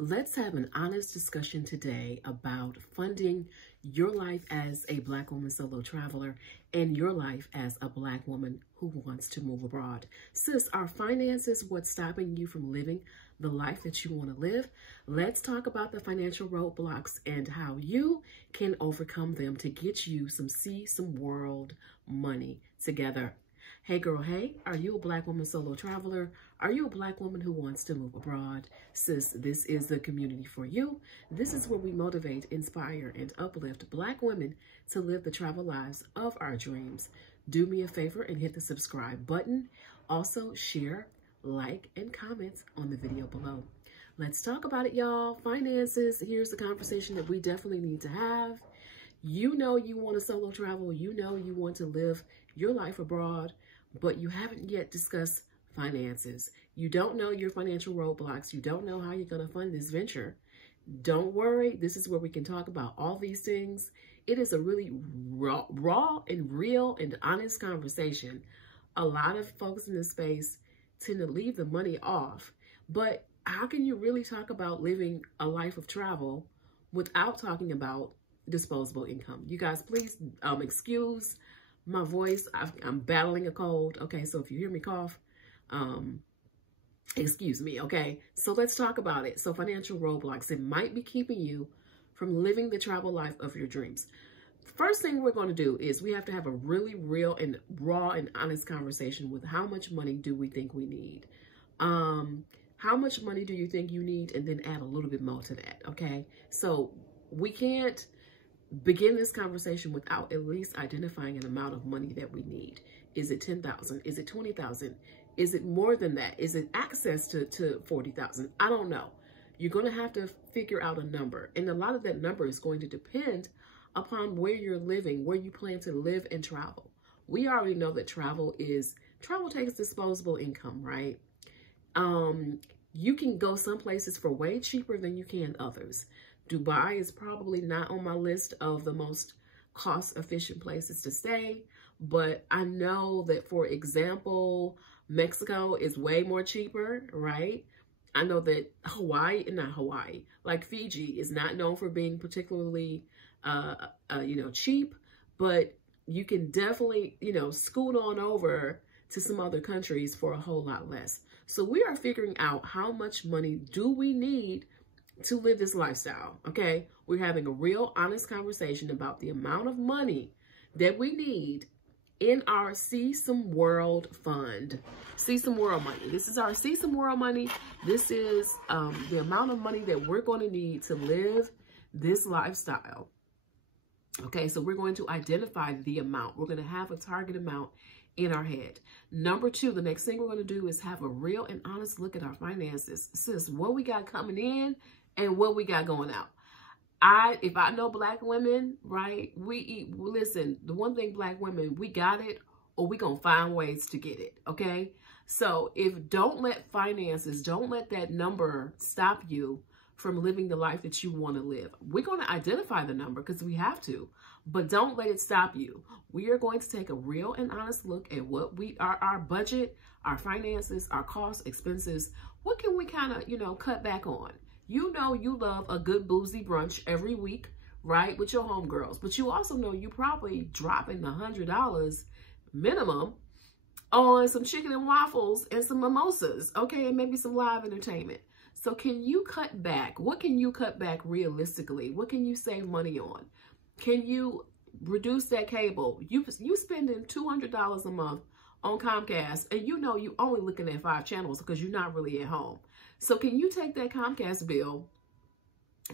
Let's have an honest discussion today about funding your life as a Black woman solo traveler and your life as a Black woman who wants to move abroad. Sis, are finances what's stopping you from living the life that you want to live? Let's talk about the financial roadblocks and how you can overcome them to get you some world money together. Hey girl, hey, are you a Black woman solo traveler? Are you a Black woman who wants to move abroad? Sis, this is the community for you. This is where we motivate, inspire, and uplift Black women to live the travel lives of our dreams. Do me a favor and hit the subscribe button. Also, share, like, and comment on the video below. Let's talk about it, y'all. Finances, here's the conversation that we definitely need to have. You know you want to solo travel. You know you want to live your life abroad, but you haven't yet discussed finances. You don't know your financial roadblocks. You don't know how you're going to fund this venture. Don't worry. This is where we can talk about all these things. It is a really raw and real and honest conversation. A lot of folks in this space tend to leave the money off, but how can you really talk about living a life of travel without talking about disposable income? You guys, please excuse my voice. I'm battling a cold. Okay, so if you hear me cough, excuse me. Okay, so let's talk about it. So financial roadblocks, it might be keeping you from living the travel life of your dreams. First thing we're going to do is we have to have a really real and raw and honest conversation with how much money do we think we need. How much money do you think you need? And then add a little bit more to that. Okay, so we can't begin this conversation without at least identifying an amount of money that we need. Is it 10,000? Is it 20,000? Is it more than that? Is it access to 40,000? I don't know. You're going to have to figure out a number. And a lot of that number is going to depend upon where you're living, where you plan to live and travel. We already know that travel takes disposable income, right? You can go some places for way cheaper than you can others. Dubai is probably not on my list of the most cost-efficient places to stay, but I know that, for example, Mexico is way more cheaper, right? I know that like Fiji is not known for being particularly, cheap, but you can definitely, scoot on over to some other countries for a whole lot less. So we are figuring out how much money do we need to live this lifestyle, okay? We're having a real honest conversation about the amount of money that we need in our See Some World fund. See Some World money. This is our See Some World money. This is the amount of money that we're going to need to live this lifestyle. Okay, so we're going to identify the amount. We're going to have a target amount in our head. Number two, the next thing we're going to do is have a real and honest look at our finances. Sis, what we got coming in and what we got going out. If I know Black women, right, listen, the one thing Black women, we got it, or we gonna find ways to get it, okay? So don't let that number stop you from living the life that you want to live. We're going to identify the number because we have to, but don't let it stop you. We are going to take a real and honest look at what our budget, our finances, our costs, expenses. What can we kind of, cut back on? You know you love a good boozy brunch every week, right, with your homegirls. But you also know you probably dropping $100 minimum on some chicken and waffles and some mimosas, okay, and maybe some live entertainment. So can you cut back? What can you cut back realistically? What can you save money on? Can you reduce that cable? You spending $200 a month on Comcast, and you know you only looking at 5 channels because you're not really at home. So can you take that Comcast bill,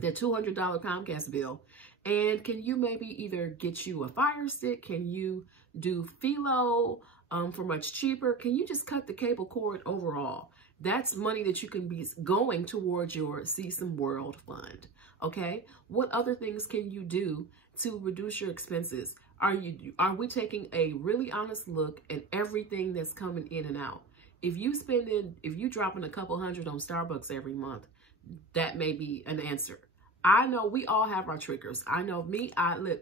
the $200 Comcast bill, and can you maybe either get you a Fire Stick? Can you do Philo for much cheaper? Can you just cut the cable cord overall? That's money that you can be going towards your See Some World fund, okay? What other things can you do to reduce your expenses? Are we taking a really honest look at everything that's coming in and out? If you dropping a couple hundred on Starbucks every month, that may be an answer. I know we all have our triggers. I know me,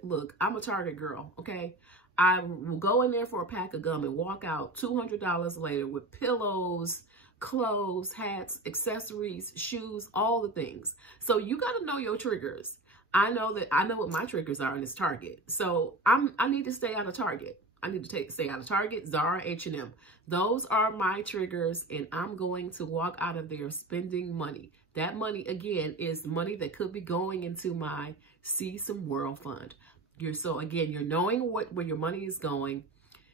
look, I'm a Target girl, okay? I will go in there for a pack of gum and walk out $200 later with pillows, clothes, hats, accessories, shoes, all the things. So you got to know your triggers. I know what my triggers are, and it's Target. So I need to stay out of Target. I need to stay out of Target, Zara, H&M. Those are my triggers, and I'm going to walk out of there spending money. That money, again, is money that could be going into my See Some World fund. You're knowing where your money is going.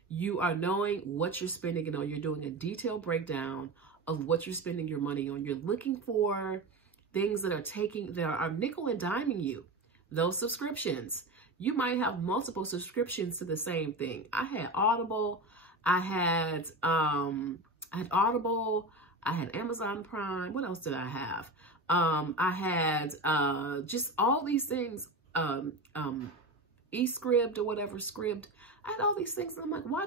You are knowing what you're spending it on. You're doing a detailed breakdown of what you're spending your money on. You're looking for things that are nickel and diming you. Those subscriptions. You might have multiple subscriptions to the same thing. I had Audible. I had Audible. I had Amazon Prime. What else did I have? I had just all these things. eScript or whatever script. I had all these things. And I'm like, why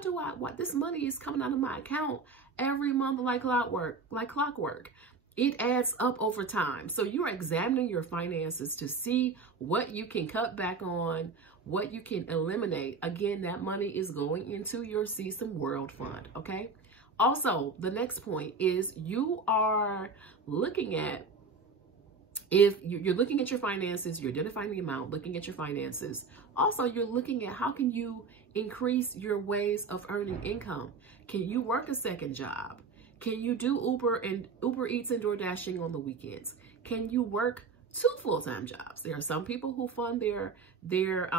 this money is coming out of my account every month like clockwork. It adds up over time. So you're examining your finances to see what you can cut back on, what you can eliminate. Again, that money is going into your See Some World fund, okay? Also, the next point is you are looking at, if you're looking at your finances, you're identifying the amount, looking at your finances. Also, you're looking at how can you increase your ways of earning income. Can you work a second job? Can you do Uber Eats and DoorDashing on the weekends? Can you work 2 full-time jobs? There are some people who fund their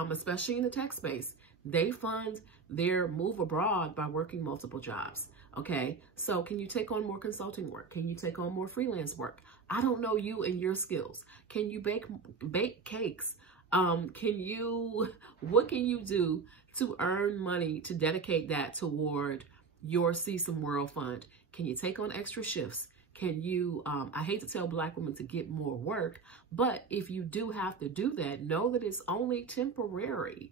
especially in the tech space, they fund their move abroad by working multiple jobs. Okay, so can you take on more consulting work? Can you take on more freelance work? I don't know you and your skills. Can you bake cakes? What can you do to earn money to dedicate that toward your See Some World fund? Can you take on extra shifts? Can you, I hate to tell Black women to get more work, but if you do have to do that, know that it's only temporary.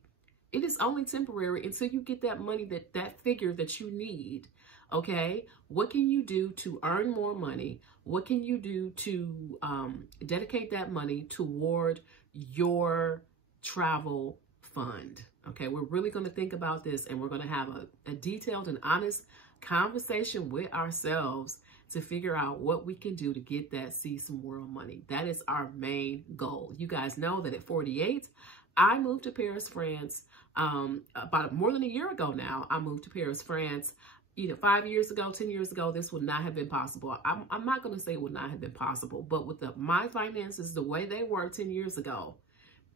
It is only temporary until you get that money, that figure that you need. Okay, what can you do to earn more money? What can you do to dedicate that money toward your travel fund? Okay, we're really going to think about this, and we're going to have a detailed and honest conversation with ourselves to figure out what we can do to get that See Some World money. That is our main goal. You guys know that at 48, I moved to Paris, France. About more than a year ago now, I moved to Paris, France. 5 years ago, 10 years ago, this would not have been possible. I'm not going to say it would not have been possible, but with my finances, the way they were 10 years ago,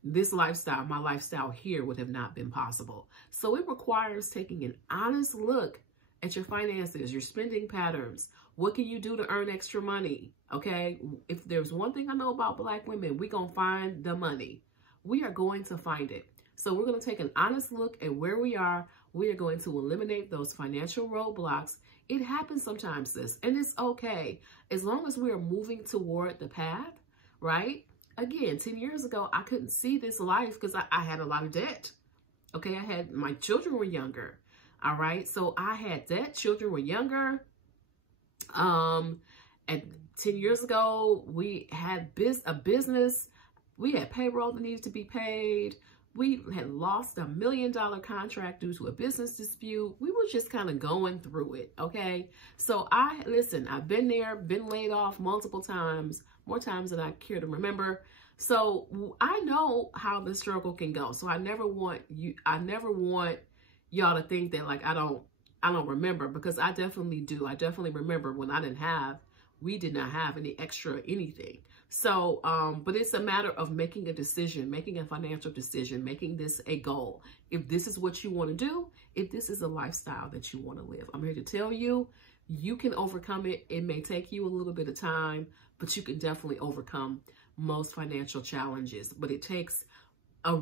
this lifestyle, my lifestyle here would have not been possible. So it requires taking an honest look at your finances, your spending patterns. What can you do to earn extra money? Okay. If there's one thing I know about Black women, we're going to find the money. We are going to find it. So we're going to take an honest look at where we are. We are going to eliminate those financial roadblocks. It happens sometimes, sis, and it's okay. As long as we are moving toward the path, right? Again, 10 years ago, I couldn't see this life because I had a lot of debt. Okay, my children were younger. All right, so I had debt. Children were younger. And 10 years ago, we had a business. We had payroll that needed to be paid. We had lost $1 million contract due to a business dispute. We were just kind of going through it, okay? So I've been there, been laid off multiple times, more times than I care to remember. So I know how the struggle can go. So I never want y'all to think that like I don't remember, because I definitely do. I definitely remember when we did not have any extra anything. So, but it's a matter of making a decision, making a financial decision, making this a goal. If this is what you want to do, if this is a lifestyle that you want to live, I'm here to tell you, you can overcome it. It may take you a little bit of time, but you can definitely overcome most financial challenges. But it takes a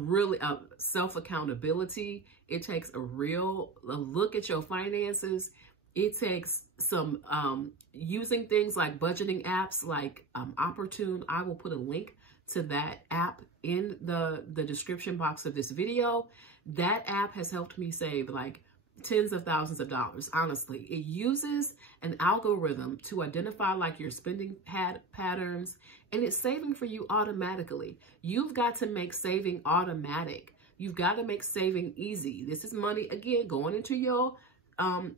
self-accountability. It takes a look at your finances. It takes some using things like budgeting apps like Oportun. I will put a link to that app in the description box of this video. That app has helped me save like tens of thousands of dollars. Honestly, it uses an algorithm to identify like your spending patterns, and it's saving for you automatically. You've got to make saving automatic. You've got to make saving easy. This is money, again, going into your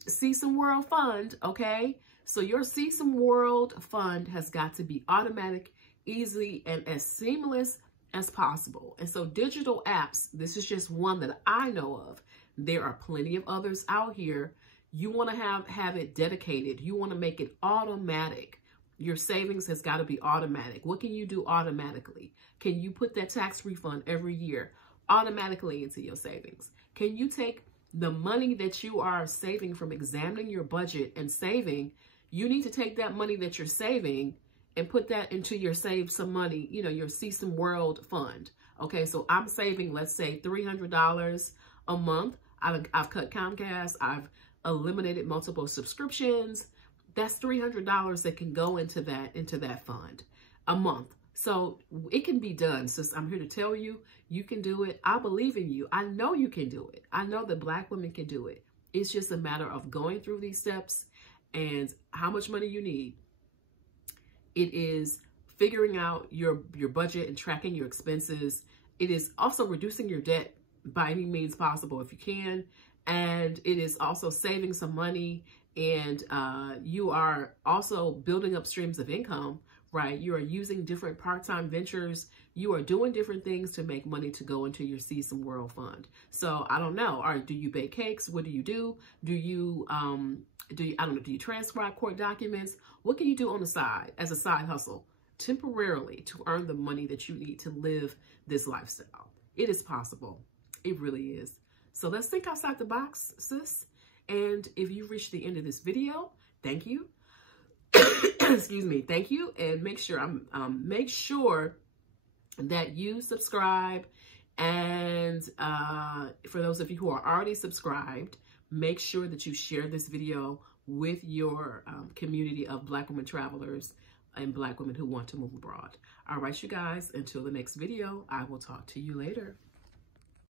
See Some World fund, okay? So your See Some World fund has got to be automatic, easy, and as seamless as possible. And so digital apps, this is just one that I know of. There are plenty of others out here. You want to have it dedicated. You want to make it automatic. Your savings has got to be automatic. What can you do automatically? Can you put that tax refund every year automatically into your savings? Can you take the money that you are saving from examining your budget and saving? You need to take that money that you're saving and put that into your Save Some Money, you know, your See Some World fund. Okay, so I'm saving, let's say, $300 a month. I've cut Comcast. I've eliminated multiple subscriptions. That's $300 that can go into that fund a month. So it can be done. So I'm here to tell you, you can do it. I believe in you. I know you can do it. I know that Black women can do it. It's just a matter of going through these steps and how much money you need. It is figuring out your budget and tracking your expenses. It is also reducing your debt by any means possible if you can. And it is also saving some money, and you are also building up streams of income, right? You are using different part-time ventures. You are doing different things to make money to go into your See Some World fund. So I don't know. All right, do you bake cakes? What do you do? Do you transcribe court documents? What can you do on the side as a side hustle temporarily to earn the money that you need to live this lifestyle? It is possible. It really is. So let's think outside the box, sis. And if you've reached the end of this video, thank you. Excuse me. Thank you. And make sure that you subscribe. And for those of you who are already subscribed, make sure that you share this video with your community of Black women travelers and Black women who want to move abroad. All right, you guys, until the next video, I will talk to you later.